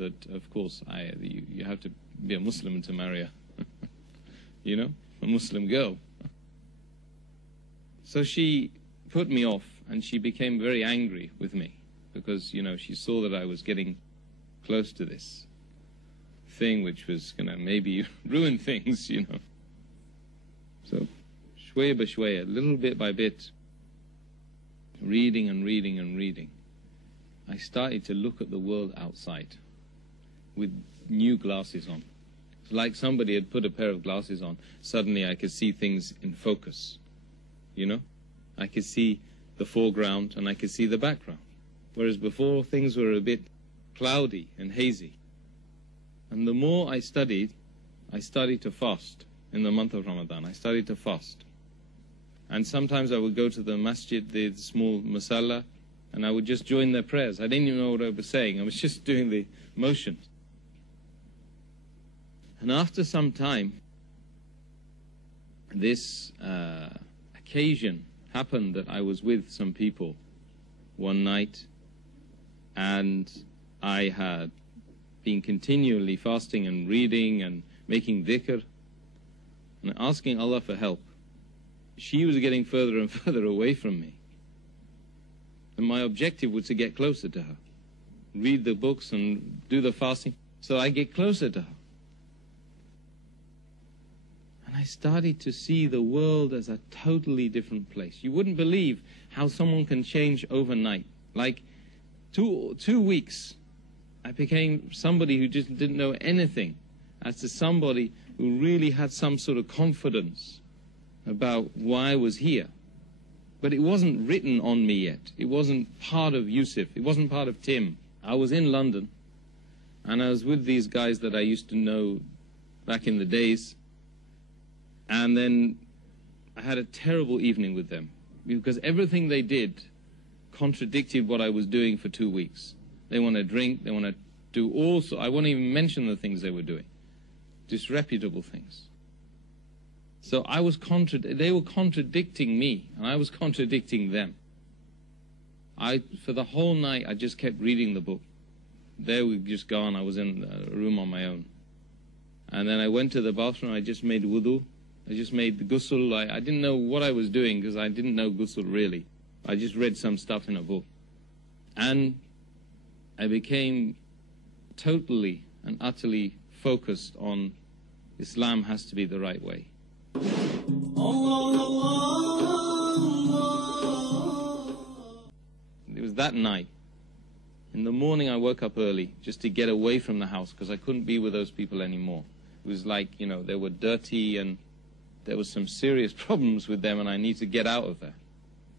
that, of course, you have to be a Muslim to marry a Muslim girl. So she put me off, and she became very angry with me because, she saw that I was getting close to this thing which was going to maybe ruin things, So, shwaya ba shwaya, little bit by bit, reading and reading and reading, I started to look at the world outside with new glasses on. It's like somebody had put a pair of glasses on. Suddenly I could see things in focus, I could see the foreground and I could see the background. Whereas before things were a bit cloudy and hazy. And the more I studied to fast in the month of Ramadan. I started to fast. And sometimes I would go to the masjid, the small masala, and I would just join their prayers. I didn't even know what I was saying. I was just doing the motions. And after some time, this occasion happened that I was with some people one night, and I had been continually fasting and reading and making dhikr and asking Allah for help. She was getting further and further away from me. And my objective was to get closer to her. Read the books and do the fasting so I get closer to her. And I started to see the world as a totally different place. You wouldn't believe how someone can change overnight. Like two weeks, I became somebody who just didn't know anything, as to somebody who really had some sort of confidence about why I was here. But it wasn't written on me yet. It wasn't part of Yusuf. It wasn't part of Tim. I was in London, and I was with these guys that I used to know back in the days. And then I had a terrible evening with them, because everything they did contradicted what I was doing for 2 weeks. They want to drink, they want to do all sorts. I won't even mention the things they were doing. Disreputable things. So they were contradicting me, and I was contradicting them. For the whole night, I just kept reading the book. They were just gone. I was in a room on my own. And then I went to the bathroom. I just made wudu. I just made the ghusl. I didn't know what I was doing, because I didn't know ghusl really. I just read some stuff in a book. And I became totally and utterly focused on Islam has to be the right way. It was that night. In the morning I woke up early just to get away from the house, because I couldn't be with those people anymore. It was like, they were dirty and there was some serious problems with them, and I need to get out of there.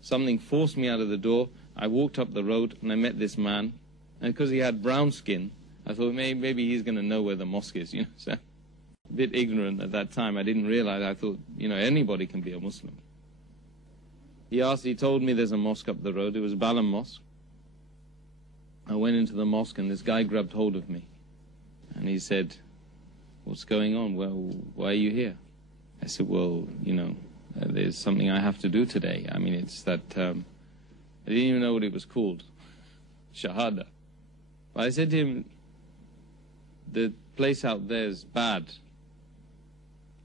Something forced me out of the door. I walked up the road and I met this man, and because he had brown skin, I thought maybe he's going to know where the mosque is, So, a bit ignorant at that time. I didn't realize. I thought, anybody can be a Muslim. He told me there's a mosque up the road. It was Balam Mosque. I went into the mosque, and this guy grabbed hold of me, and he said, "What's going on? Well, why are you here?" I said, "Well, there's something I have to do today. I mean, it's that, I didn't even know what it was called, Shahada. But I said to him, the place out there is bad,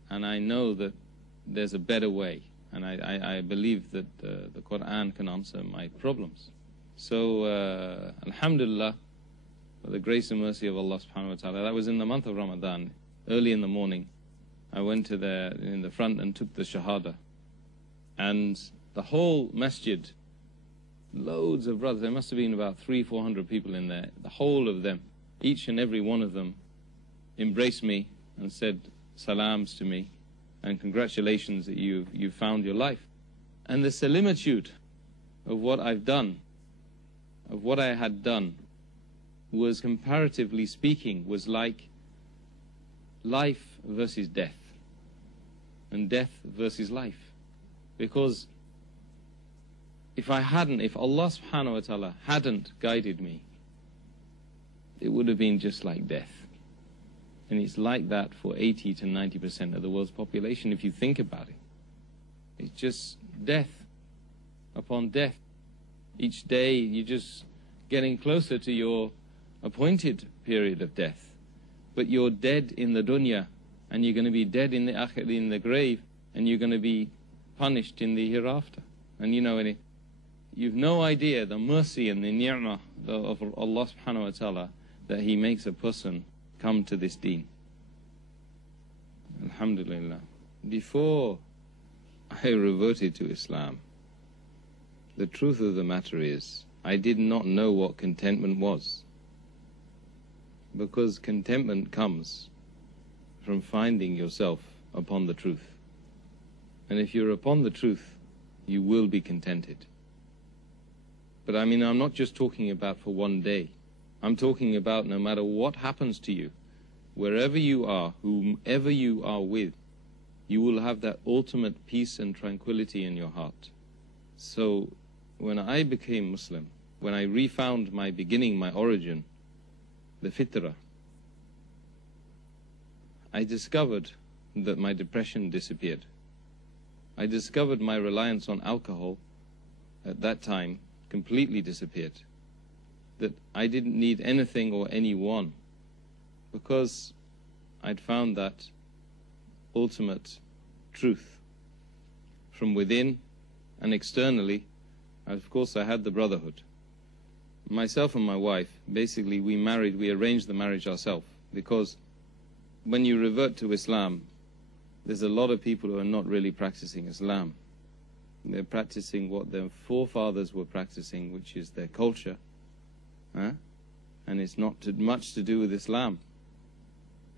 and I know that there's a better way, and I believe that the Quran can answer my problems. So, alhamdulillah, for the grace and mercy of Allah subhanahu wa ta'ala, that was in the month of Ramadan, early in the morning. I went to in the front and took the Shahada. And the whole masjid, loads of brothers, there must have been about 300-400 people in there, the whole of them, each and every one of them embraced me and said salams to me and congratulations that you've found your life. And the similitude of what I've done, of what I had done, was, comparatively speaking, was like life versus death, and death versus life. Because if Allah subhanahu wa ta'ala hadn't guided me, it would have been just like death. And it's like that for 80 to 90% of the world's population, if you think about it. It's just death upon death. Each day you're just getting closer to your appointed period of death. But you're dead in the dunya, and you're going to be dead in the grave, and you're going to be punished in the hereafter. And you've no idea the mercy and the ni'mah of Allah subhanahu wa ta'ala that He makes a person come to this deen. Alhamdulillah. Before I reverted to Islam, the truth of the matter is, I did not know what contentment was. Because contentment comes from finding yourself upon the truth. And if you're upon the truth, you will be contented. But I'm not just talking about for one day. I'm talking about no matter what happens to you, wherever you are, whomever you are with, you will have that ultimate peace and tranquility in your heart. So when I became Muslim, when I refound my beginning, my origin, the fitrah, I discovered that my depression disappeared. I discovered my reliance on alcohol at that time completely disappeared. That I didn't need anything or anyone, because I'd found that ultimate truth from within and externally. Of course, I had the brotherhood. Myself and my wife, basically we arranged the marriage ourselves, because when you revert to Islam, there's a lot of people who are not really practicing Islam. They're practicing what their forefathers were practicing, which is their culture. And it's not much to do with Islam.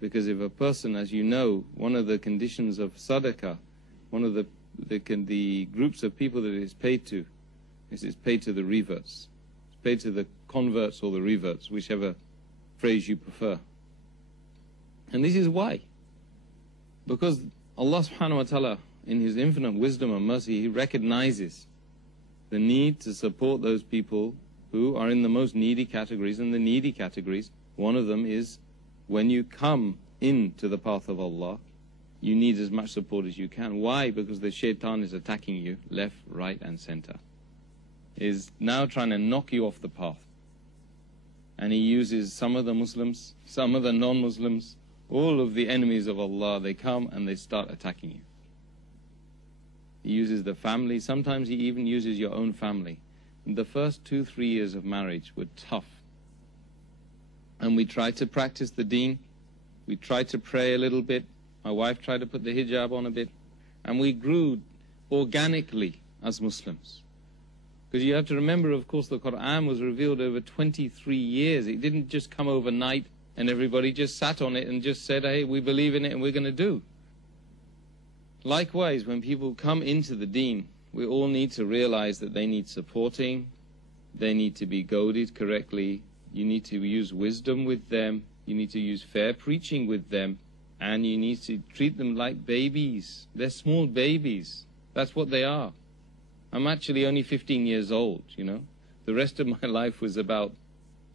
Because if a person, as you know, one of the conditions of sadaqah, one of the groups of people that it is paid to, is it's paid to the reverts. It's paid to the converts or the reverts, whichever phrase you prefer. And this is why. Because Allah subhanahu wa ta'ala, in His infinite wisdom and mercy, He recognizes the need to support those people who are in the most needy categories. And the needy categories, one of them is when you come into the path of Allah, you need as much support as you can. Why? Because the shaitan is attacking you left, right and center. Is now trying to knock you off the path. And he uses some of the Muslims, some of the non-Muslims, all of the enemies of Allah. They come and they start attacking you. He uses the family. Sometimes he even uses your own family. The first 2-3 years of marriage were tough. And we tried to practice the deen. We tried to pray a little bit. My wife tried to put the hijab on a bit. And we grew organically as Muslims. Because you have to remember, of course, the Quran was revealed over 23 years. It didn't just come overnight and everybody just sat on it and just said, hey, we believe in it and we're going to do. Likewise, when people come into the deen, we all need to realize that they need supporting. They need to be goaded correctly. You need to use wisdom with them. You need to use fair preaching with them. And you need to treat them like babies. They're small babies. That's what they are. I'm actually only 15 years old, The rest of my life was about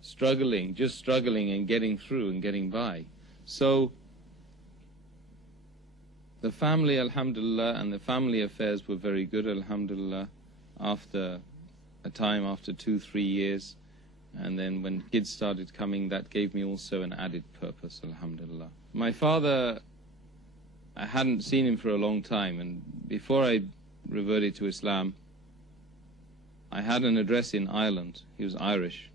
struggling, just struggling and getting through and getting by. So the family, alhamdulillah, and the family affairs were very good, alhamdulillah, after a time, after 2-3 years. And then when kids started coming, that gave me also an added purpose, alhamdulillah. My father, I hadn't seen him for a long time, and before I reverted to Islam, I had an address in Ireland. He was Irish,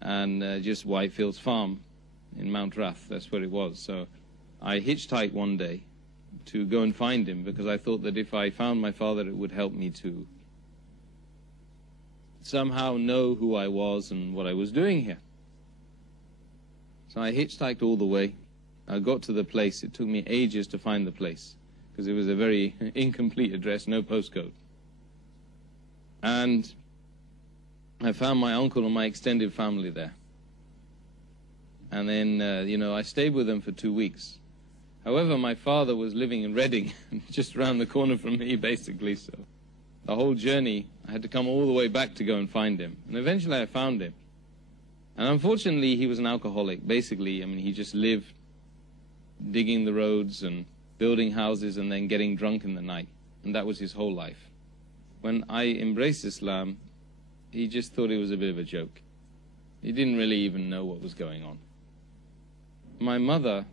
and just Whitefields Farm in Mount Rath, that's where it was. So I hitchhiked one day to go and find him, because I thought that if I found my father, it would help me to somehow know who I was and what I was doing here. So I hitchhiked all the way. I got to the place. It took me ages to find the place, because it was a very incomplete address, no postcode. And I found my uncle and my extended family there. And then, I stayed with them for 2 weeks. However, my father was living in Reading, just around the corner from me, basically. So the whole journey, I had to come all the way back to go and find him. And eventually I found him. And unfortunately, he was an alcoholic. Basically, he just lived digging the roads and building houses and then getting drunk in the night. And that was his whole life. When I embraced Islam, he just thought it was a bit of a joke. He didn't really even know what was going on. My mother,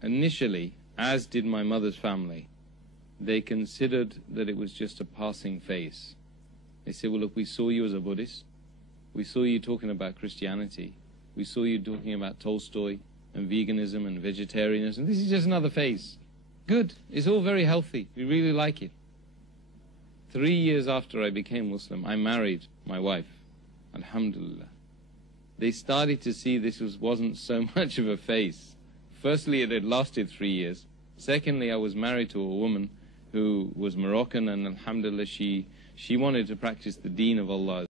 initially, as did my mother's family, they considered that it was just a passing phase. They said, well, look, we saw you as a Buddhist. We saw you talking about Christianity. We saw you talking about Tolstoy and veganism and vegetarianism. This is just another phase. Good. It's all very healthy. We really like it. 3 years after I became Muslim, I married my wife. Alhamdulillah. They started to see this wasn't so much of a phase. Firstly, it had lasted 3 years. Secondly, I was married to a woman who was Moroccan, and alhamdulillah, she wanted to practice the deen of Allah.